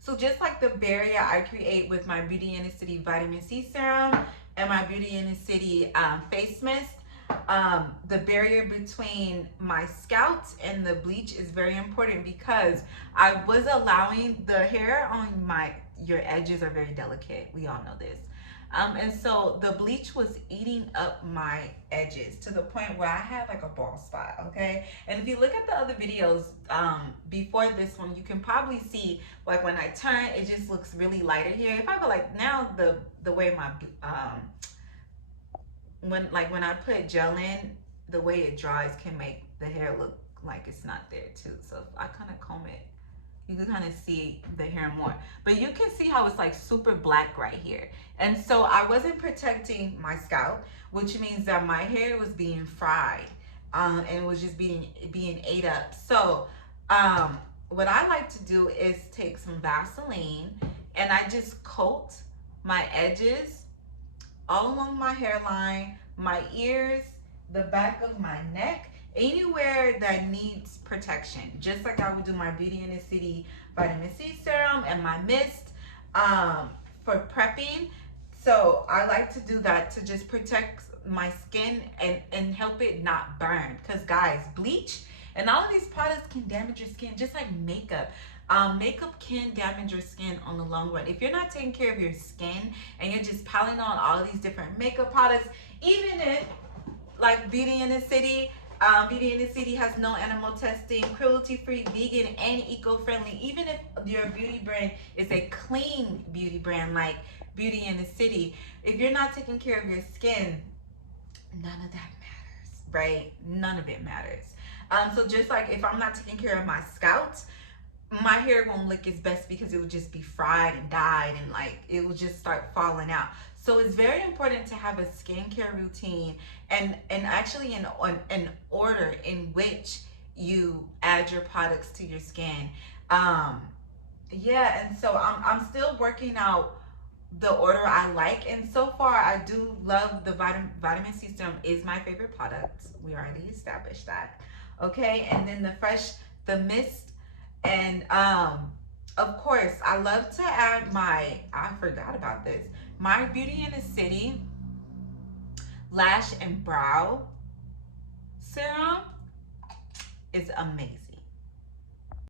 So just like the barrier I create with my BNTC Vitamin C Serum and my BNTC Face Mist, the barrier between my scalp and the bleach is very important because I was allowing the hair on your edges are very delicate. We all know this. And so the bleach was eating up my edges to the point where I had like a bald spot, okay? And if you look at the other videos before this one, you can probably see like when I turn, it just looks really lighter here. If I go like now, the way my, when I put gel in, the way it dries can make the hair look like it's not there too. So if I kind of comb it, you can kind of see the hair more, but you can see how it's like super black right here. And so I wasn't protecting my scalp, which means that my hair was being fried, and it was just being ate up. So what I like to do is take some Vaseline and I just coat my edges all along my hairline, my ears, the back of my neck, anywhere that needs protection, just like I would do my BNTC Vitamin C Serum and my mist for prepping. So I like to do that to just protect my skin and help it not burn. Because guys, bleach and all of these products can damage your skin just like makeup. Makeup can damage your skin on the long run. If you're not taking care of your skin and you're just piling on all of these different makeup products, even if like BNTC has no animal testing, cruelty-free, vegan, and eco-friendly. Even if your beauty brand is a clean beauty brand like BNTC, if you're not taking care of your skin, none of that matters, right? None of it matters. So just like if I'm not taking care of my scalp, my hair won't look its best because it would just be fried and dyed and like it will just start falling out. So it's very important to have a skincare routine and actually an order in which you add your products to your skin. Yeah, and so I'm still working out the order I like, and so far I do love the vitamin C serum is my favorite product. We already established that. Okay, and then the mist, and of course I love to add I forgot about this, my BNTC Lash and Brow Serum is amazing.